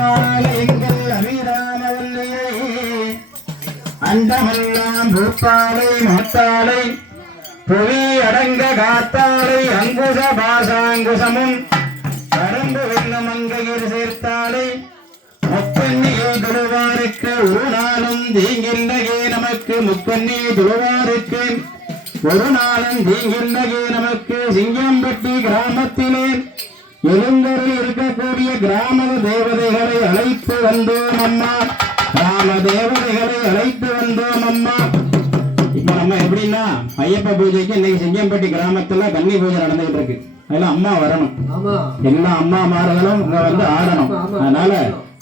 அம்பாளைங்கள் அபிராமவல்லியே அண்டமெல்லாம் பூத்தாளை மாத்தாளை புவி அடங்க காத்தாலை அங்குச பாசாங்குசமும் கரும்பு வெள்ளம் அங்கையில் சேர்த்தாளை முப்பன்னியை துருவாருக்கு ஒரு நாளும் தீங்கில்லகே நமக்கு முப்பன்னியை துருவாருக்கு ஒரு நாளும் தீங்கில்லையே நமக்கு சிங்கம்பட்டி கிராமத்திலே எழுந்தரில் இருக்கக்கூடிய கிராம தேவதைகளை அழைத்து வந்தோம் அம்மா. கிராம தேவதைகளை அழைத்து வந்தோம் அம்மா. இப்போ நம்ம எப்படின்னா ஐயப்ப பூஜைக்கு இன்னைக்கு சிங்கம்பட்டி கிராமத்துல கன்னி பூஜை நடந்துகிட்டு இருக்கு அதெல்லாம் அம்மா வரணும். எல்லா அம்மா மார்களும் இங்க வந்து ஆடணும். அதனால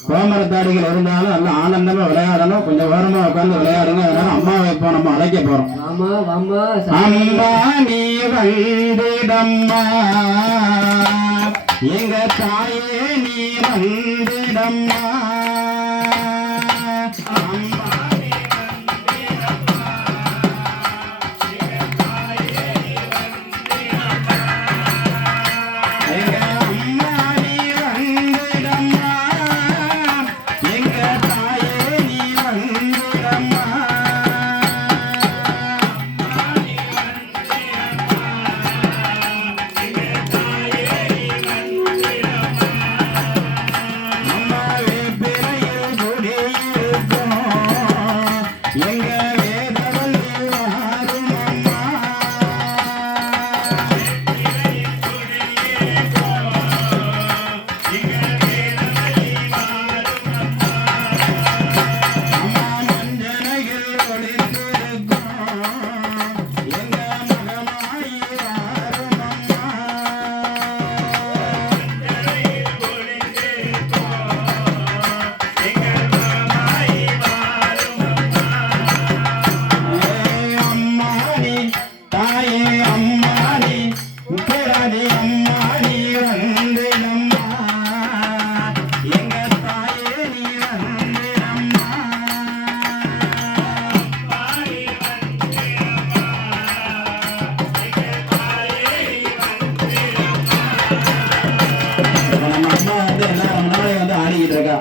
கோமரத்தாடிகள் இருந்தாலும் நல்லா ஆனந்தமா விளையாடணும். கொஞ்சம் ஓரமா உட்கார்ந்து விளையாடுங்க. அதனால அம்மாவை இப்போ நம்ம அழைக்க போறோம். அம்மா நீ வந்திடம்மா. எங்க தாயே நீ வந்திடம்மா.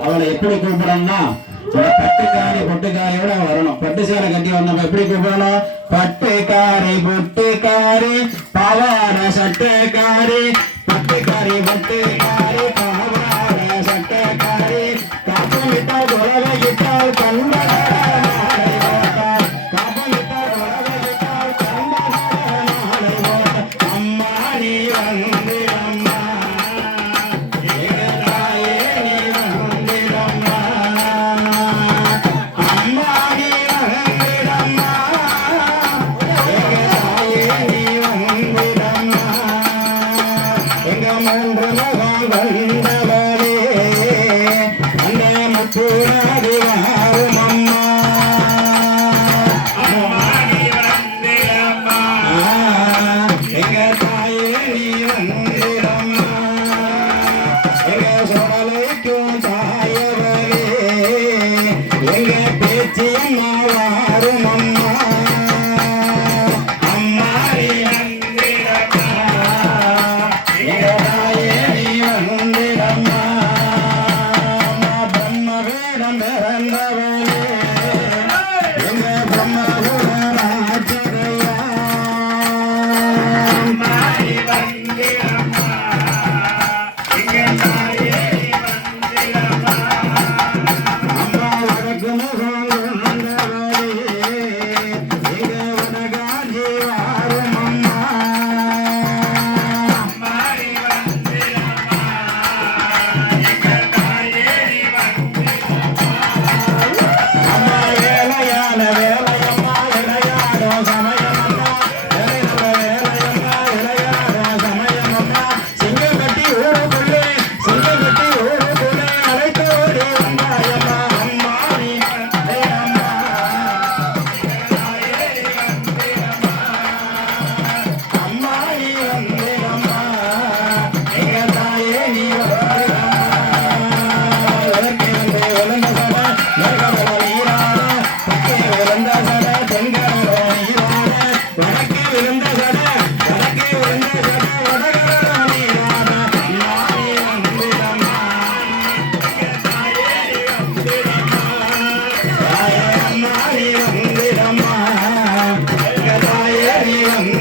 அவளை எப்படி கூப்பிடணும்னா பட்டுக்காரி பொட்டுக்காரியோட வரணும். பட்டு சேலை கட்டி வந்தவங்க எப்படி கூப்பிடணும்? பட்டுக்காரி பொட்டுக்காரி பவான சட்டுக்காரி வந்தவனே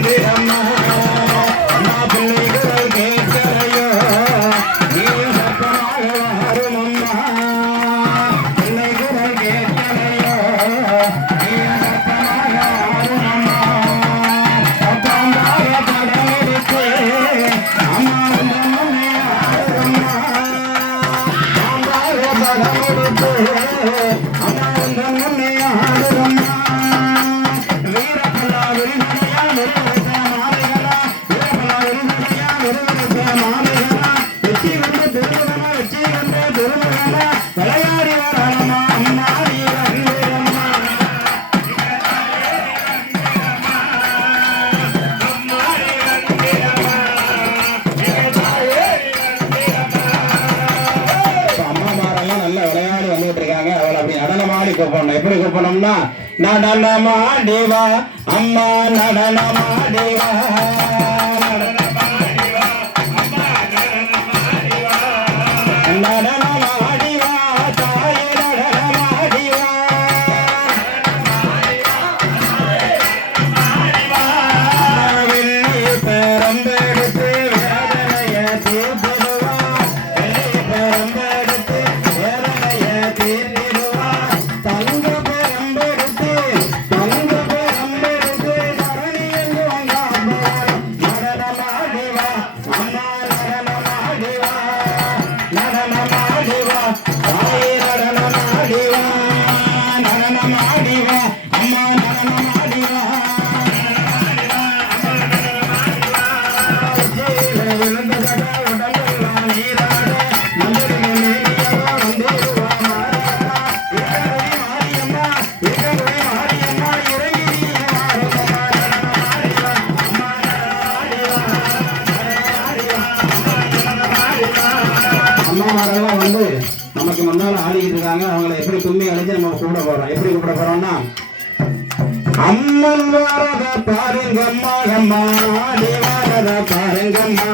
ये हम। கூப்பிடணும் எப்படி கூப்பிடணும்னா நடனமா தேவா அம்மா நடனமா தேவா. நடனமா மேல ஆடிக்கிட்டு இருக்காங்க அவங்களை எப்படி கும்மி அழிஞ்சு நம்ம கூப்பிட போறோம்? எப்படி கூப்பிட போறோம்னா அம்மன் வரத பாருங்கம்மா அம்மா வரத பாருங்கம்மா.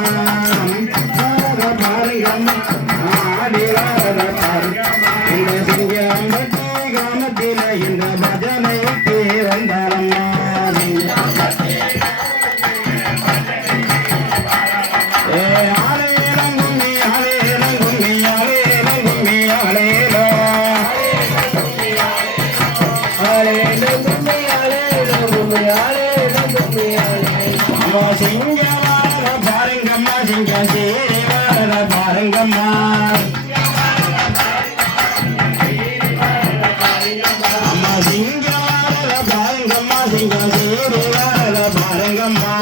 சிங்கமான பாருங்கம்மா சிங்க சேரிவார பாருங்கம்மா அம்மா சிங்கமான பாருங்கம்மா சிங்க சேரிவார பாருங்கம்மா அந்த பாருங்கம்மா.